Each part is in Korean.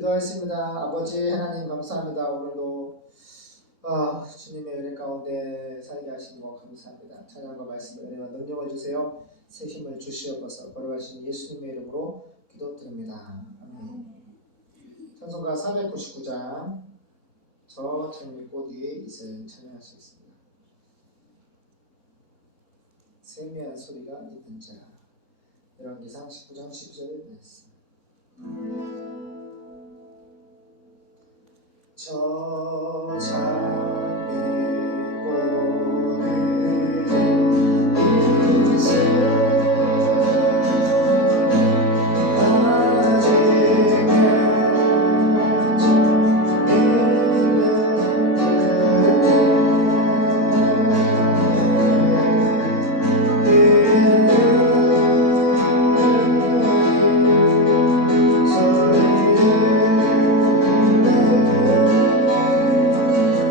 기도하겠습니다. 아버지 하나님 감사합니다. 오늘도 주님의 은혜 가운데 살게 하시는 거 감사합니다. 찬양과 말씀의 은혜와 능력을 주세요. 새 힘을 주시옵소서. 걸어가신 예수님의 이름으로 기도드립니다. 아멘. 찬송가 499장 저 장미꽃 위에 있을 찬양할 수 있습니다. 세미한 소리가 있는 자. 열왕기상 19장 10절 말씀. 저 장미꽃 있을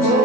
저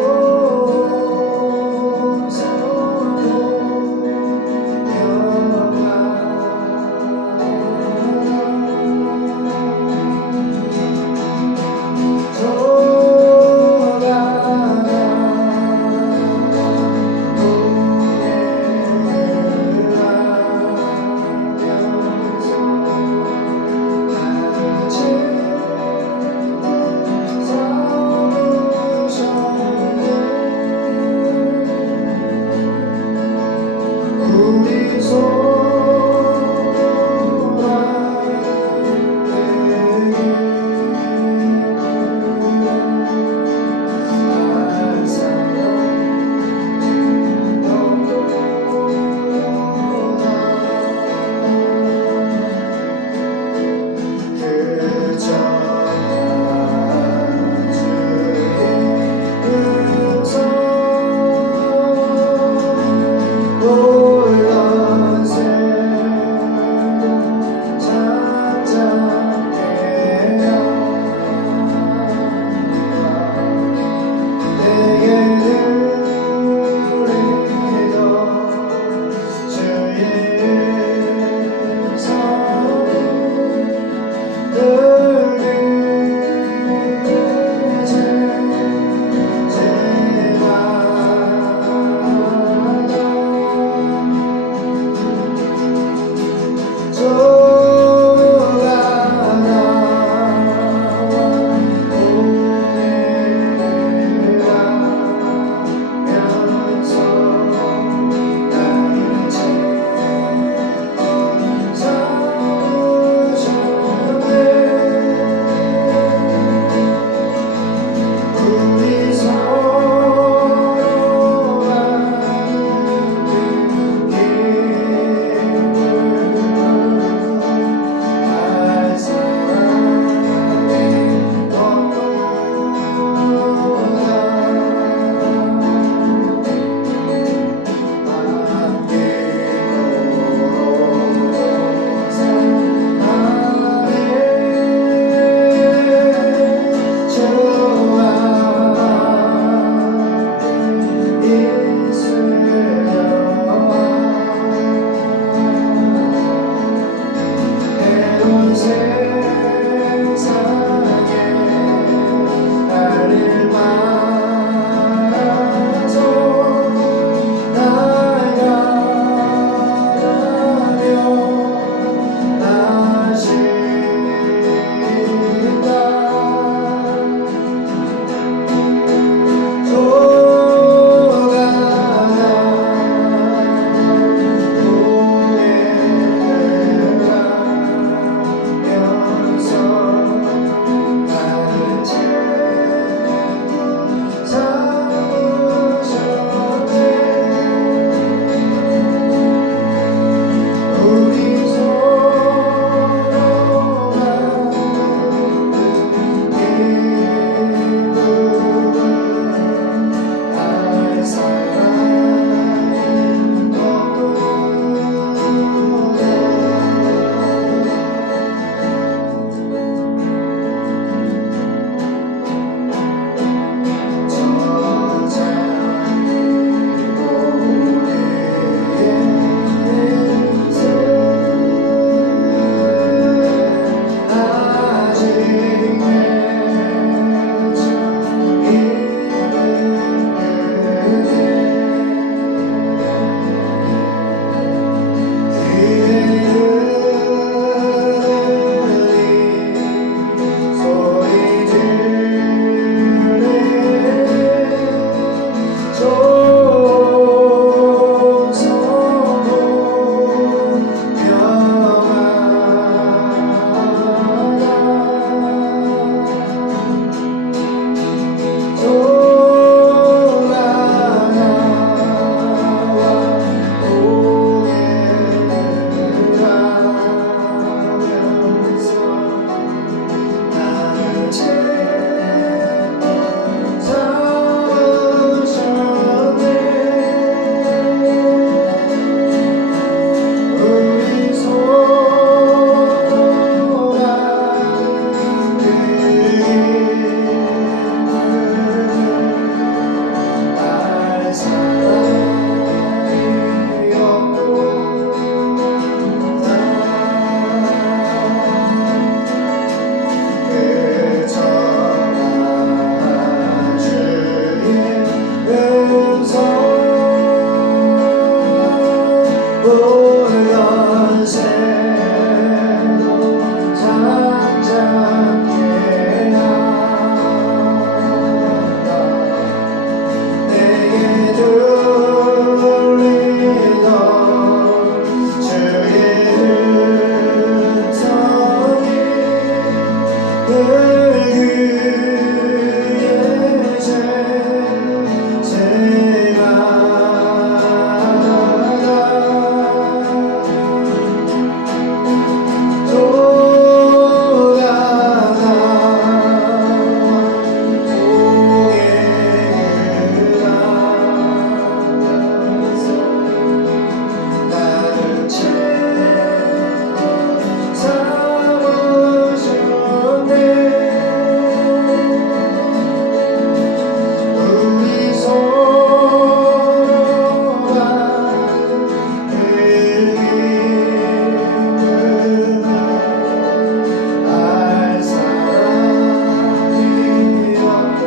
울던 새도 잠잠케 한다. 내게 들리던 주의 음성이 늘 귀에 우리 서로가 알 사람이 없고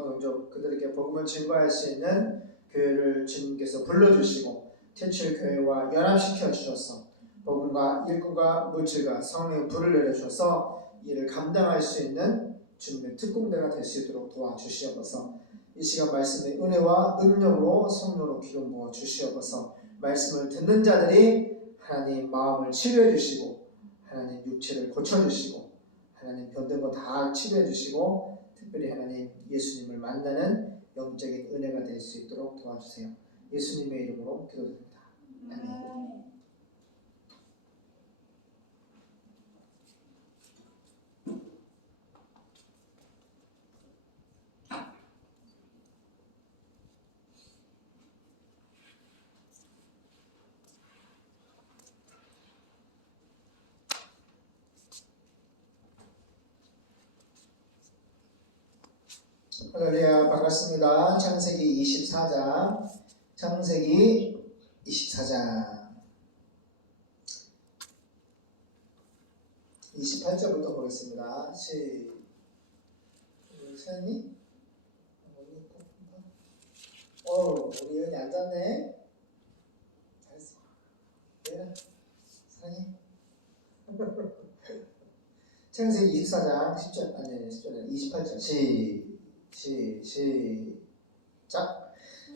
정동족 그들에게 복음을 증거할 수 있는 교회를 주님께서 불러주시고 태출교회와 연합시켜 주셔서 복음과 일꾼과 물질과 성령의 불을 내려주셔서 이를 감당할 수 있는 주님의 특공대가 될 수 있도록 도와주시옵소서. 이 시간 말씀의 은혜와 능력으로 성령으로 기름 부어 주시옵소서. 말씀을 듣는 자들이 하나님 마음을 치료해 주시고 하나님 육체를 고쳐 주시고 하나님 병든 거 다 치료해 주시고 특별히 하나님 예수님을 만나는 영적인 은혜가 될 수 있도록 도와주세요. 예수님의 이름으로 기도드립니다. 아멘. 할렐루야, 반갑습니다. 창세기 24장 28절부터 보겠습니다. 사장님? 우리 여기 앉았네. 잘했어. 얘라, 사장님. 창세기 24장 10절, 28절. 시작.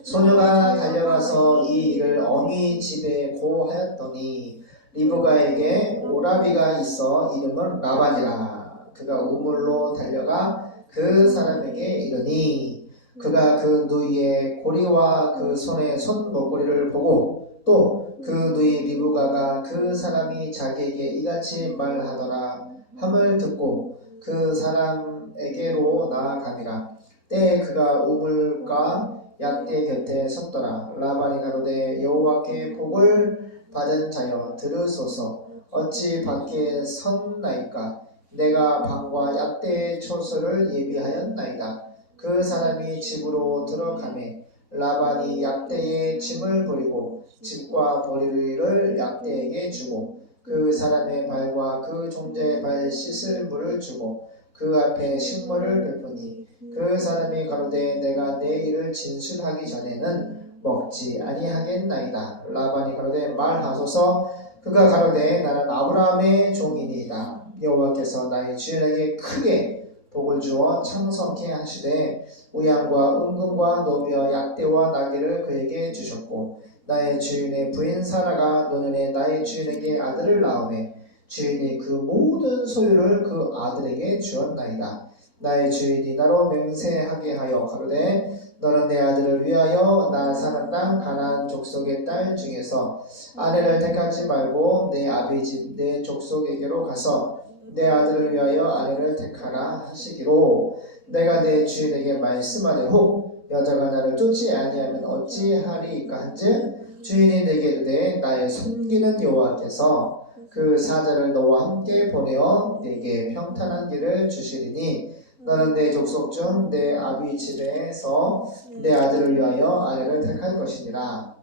소녀가 달려가서 이 일을 어미 집에 고하였더니 리브가에게 오라비가 있어 이름은 라반이라. 그가 우물로 달려가 그 사람에게 이르니 그가 그 누이의 고리와 그 손의 손목고리를 보고 또 그 누이 리브가가 그 사람이 자기에게 이같이 말하더라 함을 듣고 그 사람에게로 나아가니라. 때에 그가 우물가 약대 곁에 섰더라. 라반이 가로되 여호와께 복을 받은 자여 들으소서. 어찌 밖에 섰나이까. 내가 방과 약대의 초소를 예비하였나이다. 그 사람이 집으로 들어가매 라반이 약대의 짐을 버리고 집과 보리를 약대에게 주고 그 사람의 발과 그 종자의 발 씻을 물을 주고 그 앞에 식물을 베푸니 그 사람이 가로되 내가 내 일을 진술하기 전에는 먹지 아니하겠나이다. 라반이 가로되 말하소서. 그가 가로되 나는 아브라함의 종이니이다. 여호와께서 나의 주인에게 크게 복을 주어 창성케 하시되 우양과 은금과 노미와 약대와 나귀를 그에게 주셨고 나의 주인의 부인 사라가 노년에 나의 주인에게 아들을 낳으매 주인이 그 모든 소유를 그 아들에게 주었나이다. 나의 주인이 나로 맹세하게 하여 가로되 너는 내 아들을 위하여 나 사는 땅 가나안 족속의 딸 중에서 아내를 택하지 말고 내 아비 집 내 족속에게로 가서 내 아들을 위하여 아내를 택하라 하시기로 내가 내 주인에게 말씀하되 혹 여자가 나를 쫓지 아니하면 어찌하리까 한즉 주인이 내게 이르되 나의 섬기는 여호와께서 그 사자를 너와 함께 보내어 내게 평탄한 길을 주시리니 너는 내 족속 중 내 아비 집에서 내 아들을 위하여 아내를 택할 것이니라.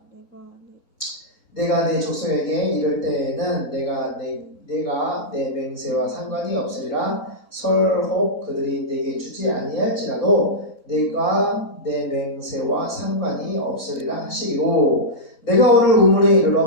내가 내 족속에게 이를 때에는 내가 내 맹세와 상관이 없으리라. 설혹 그들이 내게 주지 아니할지라도 내가 내 맹세와 상관이 없으리라 하시기로 내가 오늘 우물에 이르러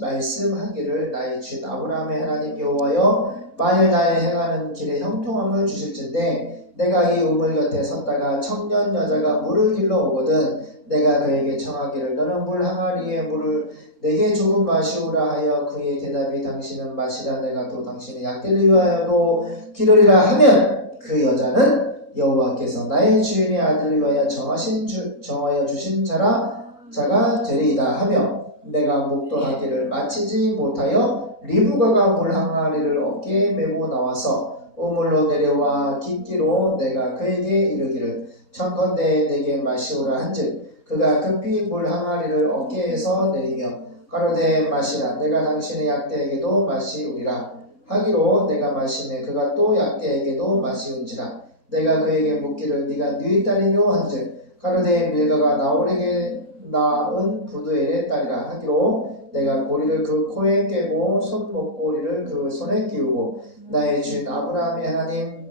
말씀하기를 나의 주인 아브라함의 하나님 여호와여 만일 나의 행하는 길에 형통함을 주실진데 내가 이 우물 곁에 섰다가 청년 여자가 물을 길러 오거든 내가 그에게 청하기를 너는 물 항아리에 물을 내게 조금 마시우라 하여 그의 대답이 당신은 마시라 내가 또 당신의 약대를 위하여도 기르리라 하면 그 여자는 여호와께서 나의 주인의 아들을 위하여 정하여 주신 자가 되리이다 하며 내가 묵도하기를 마치지 못하여 리브가가 물 항아리를 어깨에 메고 나와서 우물로 내려와 깃기로 내가 그에게 이르기를 청컨대 내게 마시오라 한즉 그가 급히 물 항아리를 어깨에서 내리며 가로되 마시라 내가 당신의 약대에게도 마시우리라 하기로 내가 마시매 그가 또 약대에게도 마시운지라 내가 그에게 묻기를 네가 네 딸이뇨 한즉 가로되 밀가가 나홀에게 낳은 부두엘의 딸이라 하기로 내가 고리를 그 코에 깨고 손목고리를 그 손에 끼우고 나의 주인 아브라함의 하나님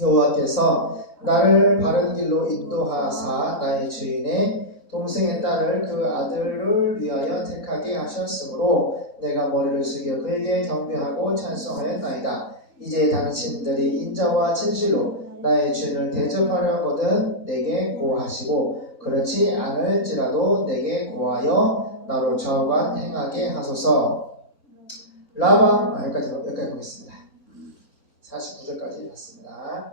여호와께서 나를 바른 길로 인도하사 나의 주인의 동생의 딸을 그 아들을 위하여 택하게 하셨으므로 내가 머리를 숙여 그에게 경배하고 찬송하였나이다. 이제 당신들이 인자와 진실로 나의 주인을 대접하려거든 내게 고하시고 그렇지 않을지라도 내게 고하여 나로 좌우간 행하게 하소서. 라방 여기까지 보겠습니다. 49절까지 봤습니다.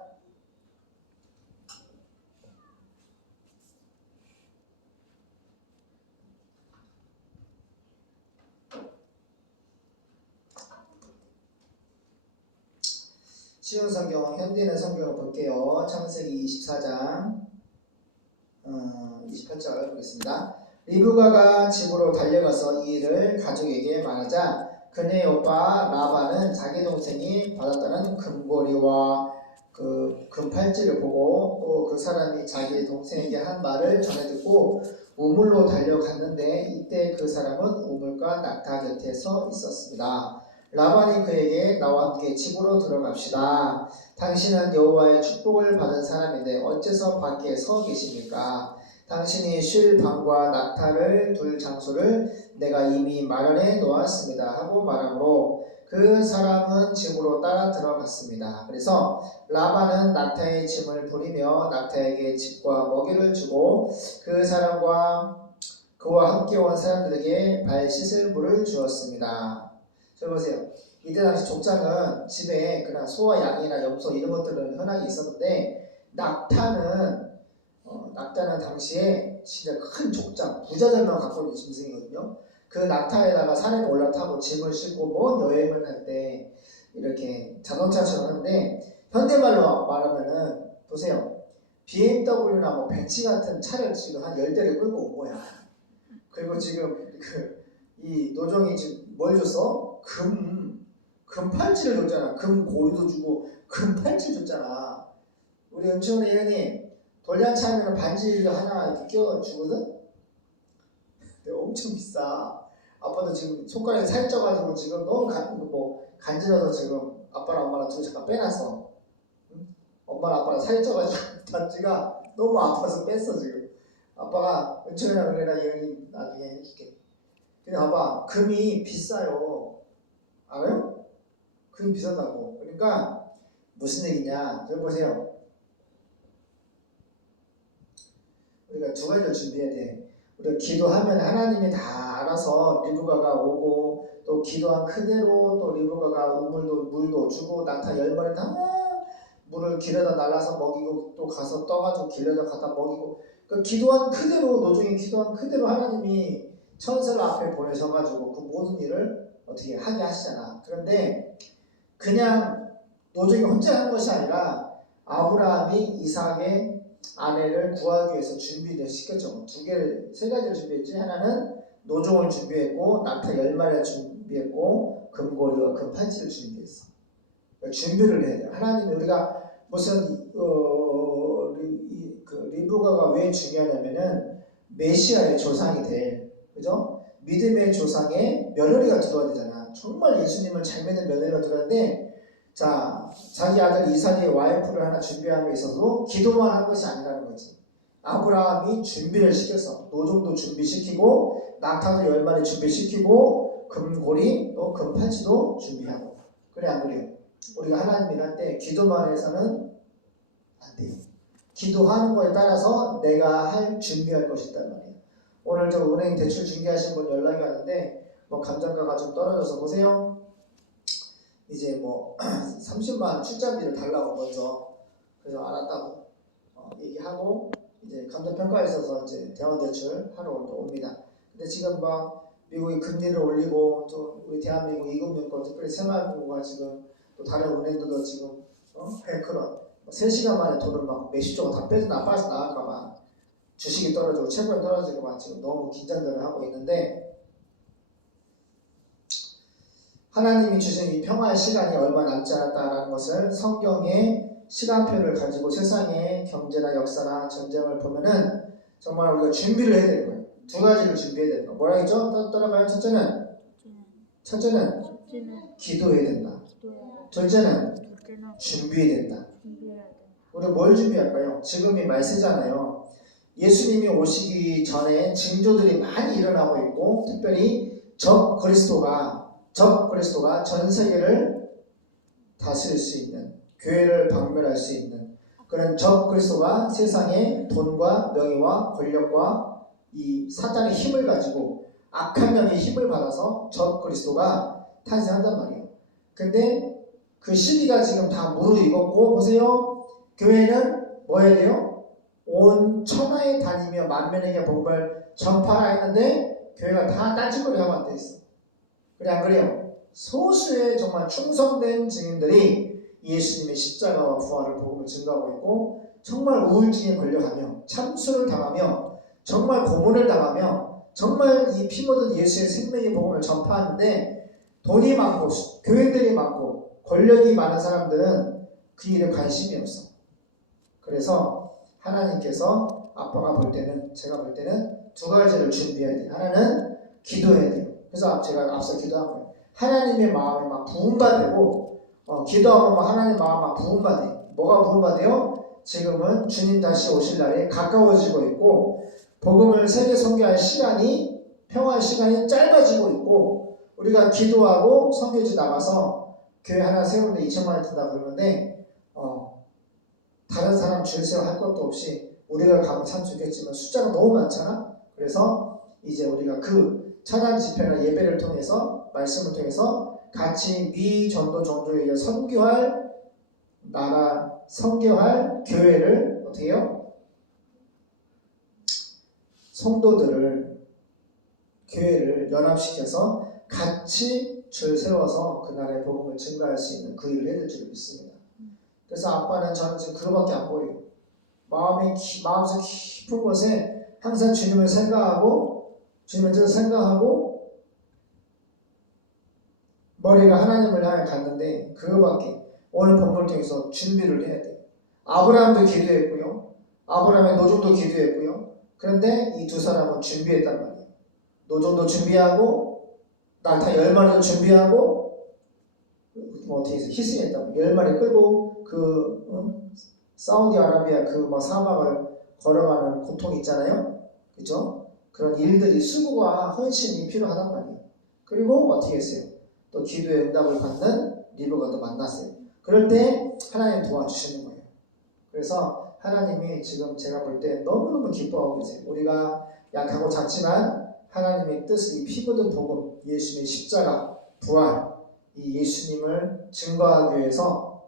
쉬운 성경, 현대인의 성경을 볼게요. 창세기 24장 28절 보겠습니다. 리브가가 집으로 달려가서 이 일을 가족에게 말하자 그네 오빠 라반은 자기 동생이 받았다는 금고리와 그 금팔찌를 보고 또 그 사람이 자기 동생에게 한 말을 전해 듣고 우물로 달려갔는데 이때 그 사람은 우물과 낙타 곁에 서 있었습니다. 라반이 그에게 나와 함께 집으로 들어갑시다. 당신은 여호와의 축복을 받은 사람인데 어째서 밖에 서 계십니까? 당신이 쉴 방과 낙타를 둘 장소를 내가 이미 마련해 놓았습니다 하고 말하므로 그 사람은 집으로 따라 들어갔습니다. 그래서 라반은 낙타의 짐을 부리며 낙타에게 집과 먹이를 주고 그 사람과 그와 함께 온 사람들에게 발 씻을 물을 주었습니다. 저 보세요. 이때 당시 족장은 집에 그냥 소와 양이나 염소 이런 것들은 흔하게 있었는데 낙타는 당시에 진짜 큰 족장, 부자들만 갖고 있는 짐승이거든요. 그 낙타에다가 산에 올라타고 짐을 싣고 먼 여행을 할 때 이렇게 자동차처럼 하는데 현대말로 말하면은 보세요. BMW나 뭐 벤츠 같은 차를 지금 한 10대를 끌고 온 거야. 그리고 지금 이 노종이 지금 뭘 줬어? 금팔찌를 줬잖아. 금고리도 주고 금팔찌 줬잖아. 우리 은총이 회원님 돌잔치 하면 반지를 하나 이렇게 끼워주거든? 근데 엄청 비싸. 아빠도 지금 손가락이 살쪄가지고 지금 너무 간지러서 지금 아빠랑 엄마랑 둘이 잠깐 빼놨어. 응? 엄마랑 아빠랑 살쪄가지고 반지가 너무 아파서 뺐어 지금. 아빠가 은총이랑 그래라 예은이 나중에 해줄게. 근데 봐봐 금이 비싸요. 알아요? 금이 비싸다고. 그러니까 무슨 얘기냐. 여기 보세요. 우리가 두 가지를 준비해야 돼. 우리가 기도하면 하나님이 다 알아서 리브가가 오고 또 기도한 그대로 또 리브가가 물도 주고 낙타 10마리 다 물을 길에다 날라서 먹이고 또 가서 떠가지고 길에다 갖다 먹이고 그 기도한 그대로 노종이 기도한 그대로 하나님이 천사를 앞에 보내셔가지고 그 모든 일을 어떻게 하게 하시잖아. 그런데 그냥 노종이 혼자 하는 것이 아니라 아브라함이 이삭의 아내를 구하기 위해서 준비를 시켰죠. 세 가지를 준비했지. 하나는 노종을 준비했고 낙타 10마리를 준비했고 금고리와 금팔찌를 준비했어. 그러니까 준비를 해야 돼요. 하나님이 우리가 무슨 리브가가 왜 중요하냐면은 메시아의 조상이 될, 그죠? 믿음의 조상의 며느리가 들어야 되잖아. 정말 예수님을 잘 믿는 며느리가 들어야되는데 자, 자기 아들 이삭의 와이프를 하나 준비하는 데 있어서 기도만 한 것이 아니라는 거지. 아브라함이 준비를 시켰어. 노종도 준비시키고 낙타도 10마리 준비시키고 금고리 또 금팔찌도 준비하고. 그래 안 그래요? 우리가 하나님 일할 때 기도만 해서는 안 돼요. 기도하는 거에 따라서 내가 준비할 것이 있단 말이에요. 오늘 저 은행 대출 중개하신 분 연락이 왔는데 뭐 감정가가 좀 떨어져서 보세요. 이제 뭐 30만 출자비를 달라고 먼저 그래서 알았다고 얘기하고 이제 감정평가에 있어서 이제 대환대출 하러 옵니다. 근데 지금 막 미국이 금리를 올리고 또 우리 대한민국 이금융권 특별히 새마을금고가 지금 또 다른 은행들도 지금 그런 3시간 만에 돈을 막 몇십조가 다 빠져 나갈까봐 주식이 떨어지고 채권이 떨어질까봐 지금 너무 긴장들을 하고 있는데 하나님이 주신 이 평화의 시간이 얼마 남지 않았다는 것을 성경의 시간표를 가지고 세상의 경제나 역사나 전쟁을 보면은 정말 우리가 준비를 해야 되는 거예요. 두 가지를 준비해야 되는 거예요. 뭐라 했죠? 따라가요. 첫째는 기도해야 된다. 둘째는 준비해야 된다. 우리 뭘 준비할까요? 지금이 말세잖아요. 예수님이 오시기 전에 징조들이 많이 일어나고 있고 특별히 적 그리스도가 전 세계를 다스릴 수 있는 교회를 박멸할 수 있는 그런 적 그리스도가 세상에 돈과 명예와 권력과 이 사탄의 힘을 가지고 악한 영의 힘을 받아서 적 그리스도가 탄생한단 말이에요. 근데 그 시기가 지금 다 무르익었고 보세요. 교회는 뭐 해야 돼요? 온 천하에 다니며 만민에게 복음을 전파라 했는데 교회가 다 딴짓거리 하고 앉아있어. 그래 안 그래요? 소수의 정말 충성된 증인들이 예수님의 십자가와 부활을 복음을 증거하고 있고 정말 우울증에 걸려가며 참수를 당하며 정말 고문을 당하며 정말 이 피 묻은 예수의 생명의 복음을 전파하는데 돈이 많고 교회들이 많고 권력이 많은 사람들은 그 일에 관심이 없어. 그래서 하나님께서 아빠가 볼 때는 제가 볼 때는 두 가지를 준비해야 돼요. 하나는 기도해야 돼요. 그래서 제가 앞서 기도한 거예요. 하나님의 마음에 막 부음받고 기도하면 하나님 마음 막 부음받아요. 뭐가 부음받아요? 지금은 주님 다시 오실 날이 가까워지고 있고 복음을 세계 선교할 시간이 평화의 시간이 짧아지고 있고 우리가 기도하고 선교지 나가서 교회 하나 세우는데 2천만 원 든다 그러는데 다른 사람 줄 세워 할 것도 없이 우리가 가면 참 좋겠지만 숫자가 너무 많잖아. 그래서 이제 우리가 그 찬양 집회나 예배를 통해서 말씀을 통해서 같이 미전도 종교에 선교할 나라, 선교할 교회를 어떻게 해요? 성도들을 교회를 연합시켜서 같이 줄 세워서 그 나라의 복음을 증가할 수 있는 그 일을 해줄 줄 믿습니다. 그래서 아빠는 저는 지금 그거밖에 안 보여요. 마음속 깊은 곳에 항상 주님을 생각하고 주님을 뜻을 생각하고 머리가 하나님을 향해 갔는데 그거밖에 오늘 본문을 통해서 준비를 해야 돼요. 아브라함도 기도했고요. 아브라함의 노종도 기도했고요. 그런데 이 두 사람은 준비했단 말이에요. 노종도 준비하고 낙타 10마리도 준비하고 어떻게 해서 희생했단 말이에요. 10마리 끌고 사우디아라비아 사막을 걸어가는 고통 있잖아요. 그죠? 그런 일들이 수고와 헌신이 필요하단 말이에요. 그리고 어떻게 했어요? 또 기도의 응답을 받는 리브가 또 만났어요. 그럴 때 하나님 도와주시는 거예요. 그래서 하나님이 지금 제가 볼 때 너무너무 기뻐하고 계세요. 우리가 약하고 작지만 하나님의 뜻을 이 피 묻은 복음, 예수님의 십자가, 부활, 이 예수님을 증거하기 위해서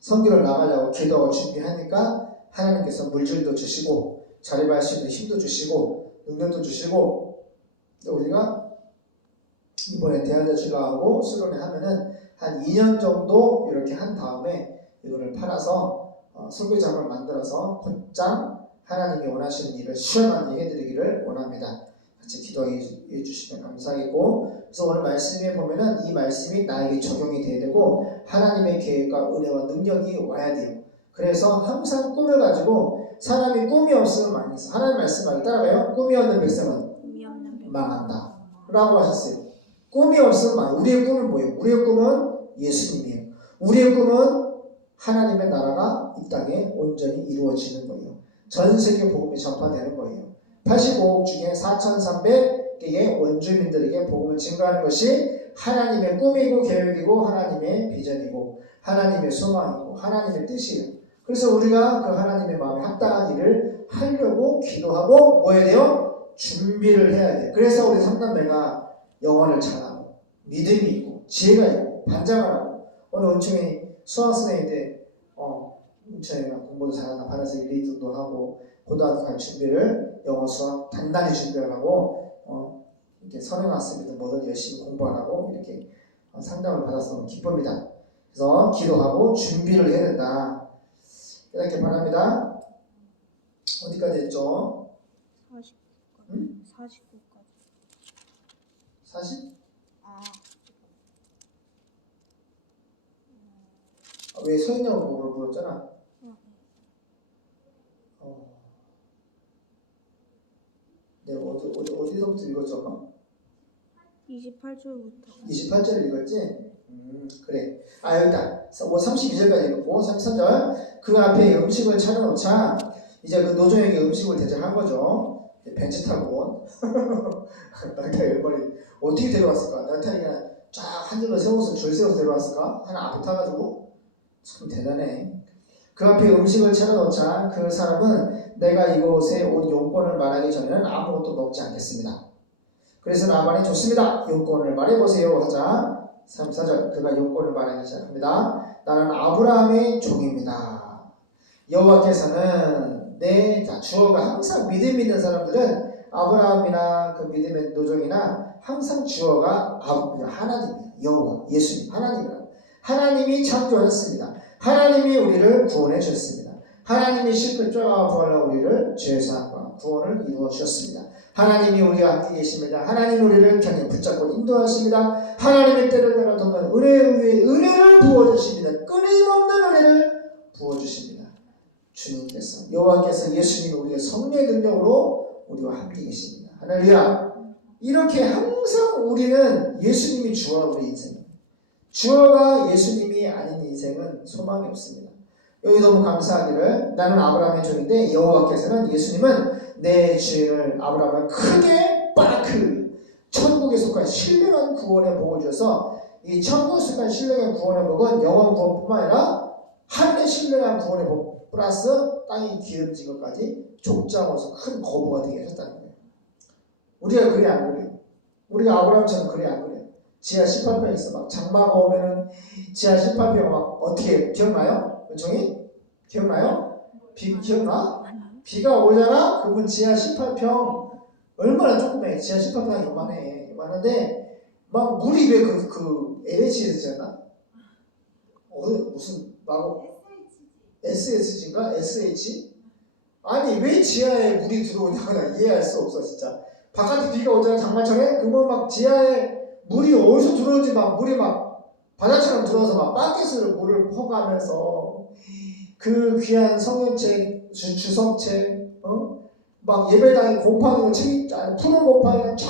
선교를 나가려고 기도하고 준비하니까 하나님께서 물질도 주시고 자립할 수 있는 힘도 주시고 능력도 주시고 우리가 이번에 대한대출가하고 수련회 하면은 한 2년 정도 이렇게 한 다음에 이거를 팔아서 선교장을 만들어서 곧장 하나님이 원하시는 일을 시원하게 해드리기를 원합니다. 같이 기도해 주시면 감사하겠고 그래서 오늘 말씀에 보면은 이 말씀이 나에게 적용이 돼야 되고 하나님의 계획과 은혜와 능력이 와야 돼요. 그래서 항상 꿈을 가지고 사람이 꿈이 없으면 망했어. 하나님 말씀하기 따라가요. 꿈이 없는 백성은 망한다 라고 하셨어요. 꿈이 없으면 망해. 우리의 꿈은 뭐예요? 우리의 꿈은 예수님이에요. 우리의 꿈은 하나님의 나라가 이 땅에 온전히 이루어지는 거예요. 전 세계 복음이 전파되는 거예요. 85억 중에 4,300개의 원주민들에게 복음을 증거하는 것이 하나님의 꿈이고 계획이고 하나님의 비전이고 하나님의 소망이고 하나님의 뜻이에요. 그래서 우리가 그 하나님의 마음에 합당한 일을 하려고 기도하고 뭐 해야 돼요? 준비를 해야 돼요. 그래서 우리 삼남매가 영어를 잘하고 믿음이 있고 지혜가 있고 반장을 하고 오늘 은총이 수학선생님 때 은총이가 공부도 잘한다 반에서 1, 2등도 하고 고등학교 갈 준비를 영어 수학 단단히 준비하라고 이렇게 선행왔습니다. 뭐든 열심히 공부하라고 이렇게 상담을 받아서 너무 기쁩니다. 그래서 기도하고 준비를 해야 된다. 이렇게 바랍니다. 어디까지 했죠? 49까지. 응? 49까지. 40? 아. 왜 서인영으로 물었잖아. 내가 어디서부터 읽었죠? 28절부터. 28절 읽었지? 그래. 여기다. 32절까지 읽고 33절. 그 앞에 음식을 차려놓자 이제 그 노종에게 음식을 대접한 거죠. 벤츠 타고 온 낙타가 10마리 어떻게 데려왔을까? 낙타가 그냥 쫙 한 줄로 세워서 줄 세워서 데려왔을까? 하나 앞에 타가지고 참 대단해. 그 앞에 음식을 차려놓자 그 사람은 내가 이곳에 온 용건을 말하기 전에는 아무것도 먹지 않겠습니다. 그래서 라반이 좋습니다. 용건을 말해보세요 하자 34절 그가 용건을 말하기 시작합니다. 나는 아브라함의 종입니다. 여호와께서는 주어가 항상 믿음 있는 사람들은 아브라함이나 그 믿음의 노종이나 항상 주어가 하나님이에요. 여호와, 예수님, 하나님이라고. 하나님이 창조하셨습니다. 하나님이 우리를 구원해 주셨습니다. 하나님이 십자가와 부활로 우리를 죄 사함과 구원을 이루어 주셨습니다. 하나님이 우리와 함께 계십니다. 하나님이 우리를 편히 붙잡고 인도하십니다. 하나님의 때를 따라 돕는 은혜 위에 은혜를 부어주십니다. 끊임없는 은혜를 부어주십니다. 주님께서 여호와께서 예수님 우리의 성령의 능력으로 우리와 함께 계십니다. 할렐루야. 이렇게 항상 우리는 예수님이 주어가 우리 인생입니다. 주어가 예수님이 아닌 인생은 소망이 없습니다. 여기 너무 감사하기를 나는 아브라함의 종인데 여호와께서는 예수님은 내 죄를 아브라함을 크게 빠르크 천국에 속한 신령한 구원의 복을 주셔서 이 천국에 속한 신령한 구원의 복은 영원 구원뿐만 아니라 하늘의 신령한 구원의 복 플러스 땅이 기름진 것까지 족장으로서 큰 거부가 되게 하셨다는 거예요. 우리가 그래 안 그래요? 우리가 아브라함처럼 그래 안 그래요? 지하 18평 있어. 막 장마가 오면은 지하 18평 막 어떻게 기억나요? 은총이? 기억나요? 기억나? 비가 오잖아? 그러면 지하 18평 얼마나 조그매? 지하 18평이 요만해. 요만한데 막 물이 왜 그 LHS잖아? 무슨 막 SSG인가? SH? 아니 왜 지하에 물이 들어오냐고 나 이해할 수 없어 진짜. 바깥에 비가 오잖아 장마철에? 그러면 막 지하에 물이 어디서 들어오는지 막 물이 막 바다처럼 들어와서 막 바켓으로 물을 퍼가면서 그 귀한 성경책 주석책 막 예배당에 곰팡이로 푸른 곰팡이가 쫙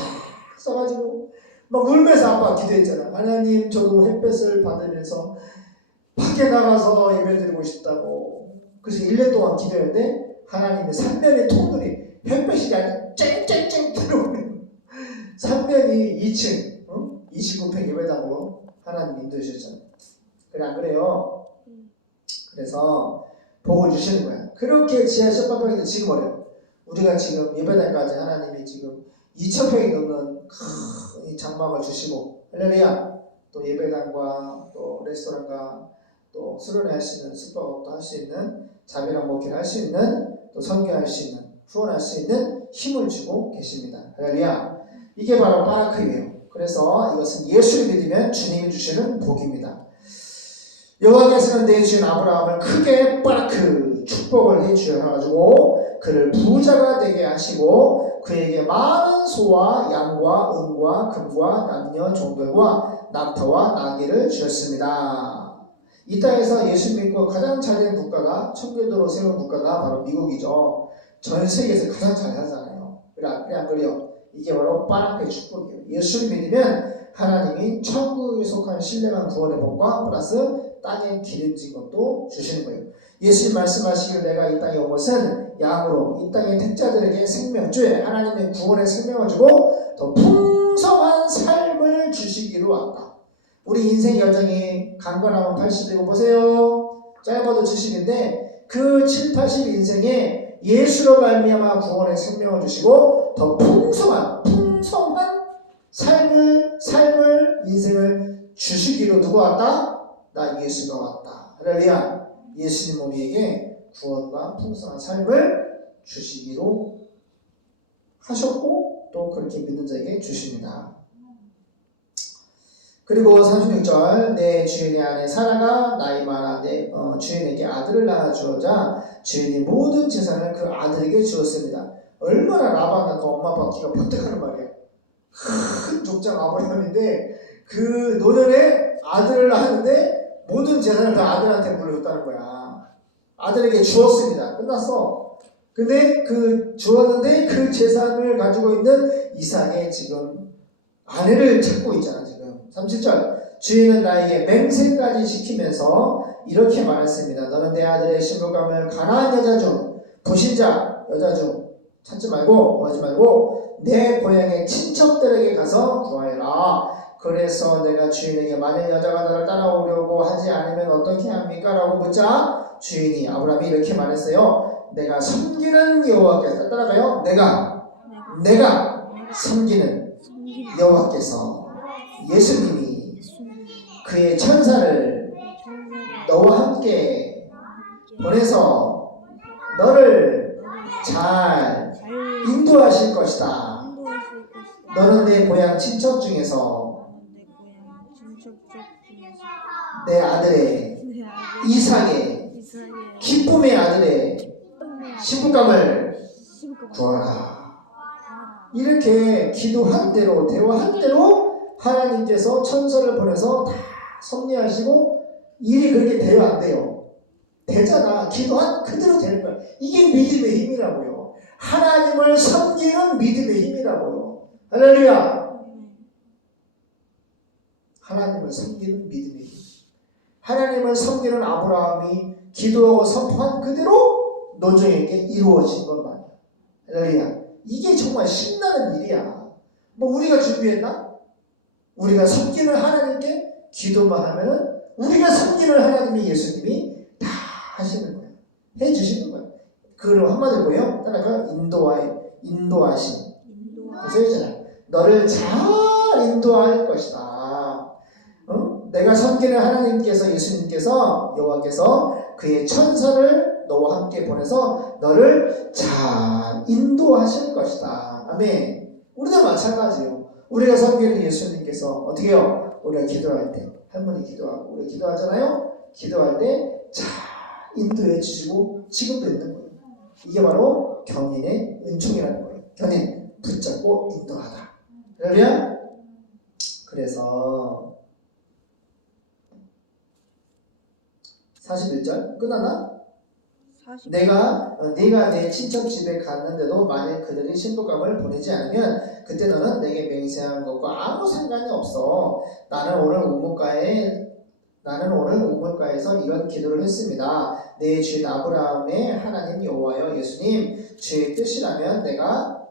써가지고 막 울면서 아빠 기도했잖아. 하나님 저도 햇볕을 받으면서 밖에 나가서 예배드리고 싶다고. 그래서 1년 동안 기도했는데 하나님의 3년의 통들이 햇볕이 아니라 쨍쨍쨍 들어오는 3년이 2층 29평 예배당으로 하나님 인도해 주셨잖아요. 그래 안 그래요? 그래서 복을 주시는 거야. 그렇게 지하 18평인데 지금 어려요. 우리가 지금 예배당까지 하나님이 지금 2000평이 넘는 큰 장막을 주시고 할렐루야. 또 예배당과 또 레스토랑과 또 수련회 할 수 있는 숙박업도 할 수 있는 자비랑 목회를 할 수 있는 또 선교할 수 있는 후원할 수 있는 힘을 주고 계십니다. 할렐루야. 이게 바로 바라크예요. 그래서 이것은 예수를 믿으면 주님이 주시는 복입니다. 여호와께서는 내 주인 아브라함을 크게 바라크 축복을 해주셔가지고 그를 부자가 되게 하시고 그에게 많은 소와 양과 은과 금과 남녀 종들과 낙타와 나귀를 주셨습니다. 이 땅에서 예수 믿고 가장 잘된 국가가 청교도로 세운 국가가 바로 미국이죠. 전 세계에서 가장 잘 살잖아요. 그래 안 그래요? 이게 바로 바라크의 축복이에요. 예수를 믿으면 하나님이 천국에 속한 신령한 구원의 복과 플러스 땅에 기름진 것도 주시는 거예요. 예수님 말씀하시길 내가 이 땅에 온 것은 양으로 이 땅의 택자들에게 생명주에 하나님의 구원의 생명을 주고 더 풍성한 삶을 주시기로 왔다. 우리 인생 여정이 강건하면 80이고 보세요. 짧아도 70인데 그 7, 80 인생에 예수로 말미암아 구원의 생명을 주시고 더 풍성한 삶을 인생을 주시기로 누가 왔다? 나 예수가 왔다. 할렐루야. 예수님 우리에게 구원과 풍성한 삶을 주시기로 하셨고 또 그렇게 믿는 자에게 주십니다. 그리고 36절 내 주인의 아내 사라가 나이 많아 내 주인에게 아들을 낳아주어자 주인이 모든 재산을 그 아들에게 주었습니다. 얼마나 라반과 그 엄마 아빠 기가 번뜩하는 말이야. 큰 족장 아브라함인데 그 노년에 아들을 낳았는데 모든 재산을 다 아들한테 물려줬다는 거야. 아들에게 주었습니다. 끝났어. 근데 주었는데 그 재산을 가지고 있는 이삭의 지금 아내를 찾고 있잖아. 지금 37절 주인은 나에게 맹세까지 시키면서 이렇게 말했습니다. 너는 내 아들의 신부감을 가나안 여자 중 불신자 여자 중 찾지 말고 구하지 말고 내 고향의 친척들에게 가서 구하여라. 그래서 내가 주인에게 만일 여자가 나를 따라오려고 하지 않으면 어떻게 합니까? 라고 묻자 주인이 아브라함이 이렇게 말했어요. 내가 섬기는 여호와께서 따라가요. 내가 섬기는 여호와께서 예수님이 그의 천사를 너와 함께 보내서 너를 잘 인도하실 것이다. 너는 내 고향 친척 중에서 내 아들의 이삭의 기쁨의 아들의 신부감을 구하라. 이렇게 기도한 대로 대화한 대로 하나님께서 천사를 보내서 다 섭리하시고 일이 그렇게 돼요 안 돼요? 되잖아. 기도한 그대로 되는 거야. 이게 믿음의 힘이라고요. 하나님을 섬기는 믿음의 힘이라고요. 할렐루야. 하나님을 섬기는 믿음의 힘. 하나님을 섬기는 아브라함이 기도하고 선포한 그대로 노정에게 이루어진 것 말이야. 할렐루야. 이게 정말 신나는 일이야. 뭐 우리가 준비했나? 우리가 섬기는 하나님께 기도만 하면은 우리가 섬기는 하나님이 예수님이 다 하시는 거야. 해주시는 거야. 그걸 한마디로 뭐예요? 따라가 인도하심. 그래서 있잖아. 너를 잘 인도할 것이다. 내가 섬기는 하나님께서 예수님께서 여호와께서 그의 천사를 너와 함께 보내서 너를 잘 인도하실 것이다. 아멘. 우리도 마찬가지예요. 우리가 섬기는 예수님께서 어떻게 해요? 우리가 기도할 때 할머니 기도하고 우리 기도하잖아요. 기도할 때 잘 인도해 주시고 지금도 있는 거예요. 이게 바로 견인의 은총이라는 거예요. 견인 붙잡고 인도하다. 할렐루야. 그래서 41절 끝나나? 네가 내 친척 집에 갔는데도 만일 그들이 신부감을 보내지 않으면 그때 너는 내게 맹세한 것과 아무 상관이 없어. 나는 오늘 우물가에서 이런 기도를 했습니다. 내 주인 아브라함의 하나님 여호와여 예수님, 주의 뜻이라면 내가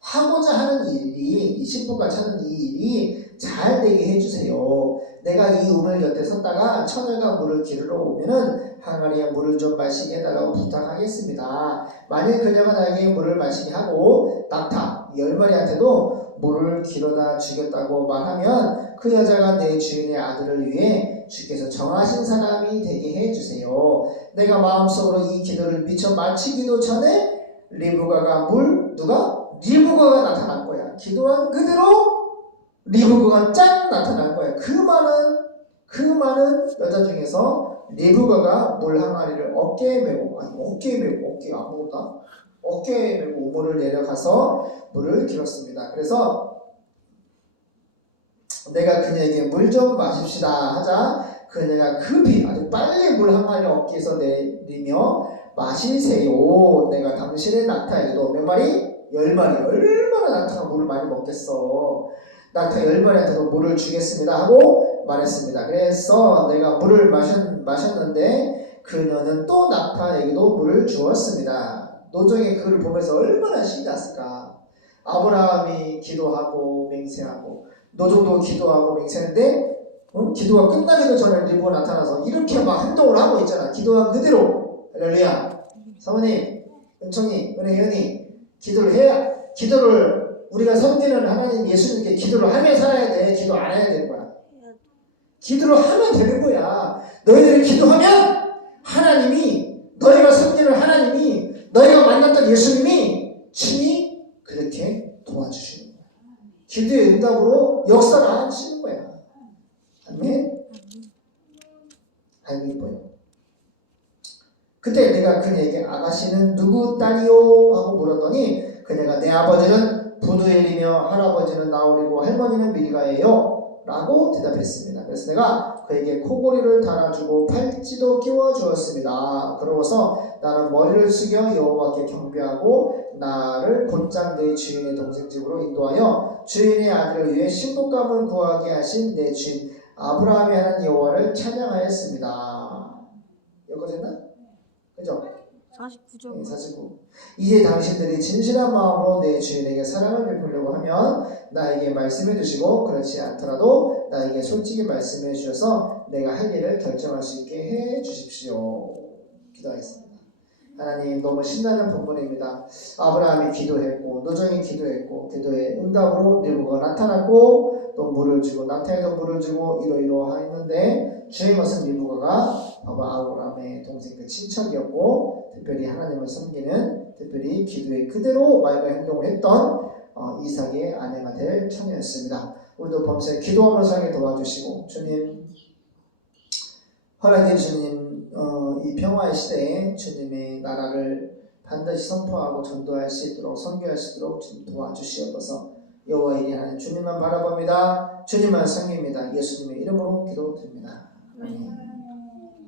하고자 하는 일이 이 신부가 찾는 이 일이 잘 되게 해주세요. 내가 이 우물 곁에 섰다가 처녀가 물을 기르러 오면은 항아리에 물을 좀 마시게 해달라고 부탁하겠습니다. 만일 그녀가 나에게 물을 마시게 하고 낙타 10마리한테도 물을 길어다 주겠다고 말하면 그 여자가 내 주인의 아들을 위해 주께서 정하신 사람이 되게 해주세요. 내가 마음속으로 이 기도를 미처 마치기도 전에 리브가가 나타난 거야. 기도한 그대로 리브가가 짠 나타난 거야. 그 많은 여자 중에서 리브가가 물 항아리를 어깨에 메고 안 먹었나? 어깨에 메고 우물을 내려가서 물을 길었습니다. 그래서 내가 그녀에게 물 좀 마십시다 하자 그녀가 급히 아주 빨리 물 항아리를 어깨에서 내리며 마시세요. 내가 당신의 낙타에게도 몇 마리? 10마리. 얼마나 낙타가 물을 많이 먹겠어. 낙타 10마리한테도 물을 주겠습니다 하고 말했습니다. 그래서 내가 물을 마셨는데 그녀는 또 낙타에게도 물을 주었습니다. 노정이 그를 보면서 얼마나 신이 났을까. 아브라함이 기도하고 맹세하고 노정도 기도하고 맹세했는데 기도가 끝나기도 전에 리브가 나타나서 이렇게 막 행동을 하고 있잖아. 기도한 그대로. 할렐루야. 사모님, 은총이, 은혜연이 기도를 해야, 기도를 우리가 섬기는 하나님 예수님께 기도를 하며 살아야 돼. 기도 안 해야 되는 거야. 기도를 하면 되는 거야. 너희들이 기도하면 하나님이, 너희가 섬기는 하나님이, 너희가 만났던 예수님이 친히 그렇게 도와주시는 거야. 기도의 응답으로 역사를 하시는 거야. 아멘. 아이고 이뻐요. 그때 내가 그녀에게 아가씨는 누구 딸이요? 하고 물었더니 그녀가 내 아버지는 부두엘이며 할아버지는 나홀이고 할머니는 밀가예요 라고 대답했습니다. 그래서 내가 그에게 코골이를 달아주고 팔찌도 끼워 주었습니다. 그러고서 나는 머리를 숙여 여호와께 경배하고 나를 곧장 내 주인의 동생 집으로 인도하여 주인의 아들을 위해 신부감을 구하게 하신 내 주인 아브라함이 하는 여호와를 찬양하였습니다. 여기까지 했나? 그죠? 49절. 49. 이제 당신들이 진실한 마음으로 내 주인에게 사랑을 베풀려고 하면 나에게 말씀해 주시고 그렇지 않더라도 나에게 솔직히 말씀해 주셔서 내가 할 일을 결정할 수 있게 해 주십시오. 기도하겠습니다. 하나님, 너무 신나는 본문입니다. 아브라함이 기도했고 노정이 기도했고 기도의 응답으로 리브가 나타났고 또 물을 주고 낙타에도 물을 주고 이러이러했는데 주인 것은 리브가가 아브라함의 동생 그 친척이었고 특별히 하나님을 섬기는 특별히 기도에 그대로 말과 행동을 했던 이삭의 아내가 될 처녀였습니다. 우리도 범사에 기도하면서 하게 도와주시고 주님 허락해 주님 이 평화의 시대에 주님의 나라를 반드시 선포하고 전도할 수 있도록 선교할 수 있도록 주님 도와주시옵소서. 여호와 이리 하나님 주님만 바라봅니다. 주님만 섬깁니다. 예수님의 이름으로 기도드립니다. 아멘.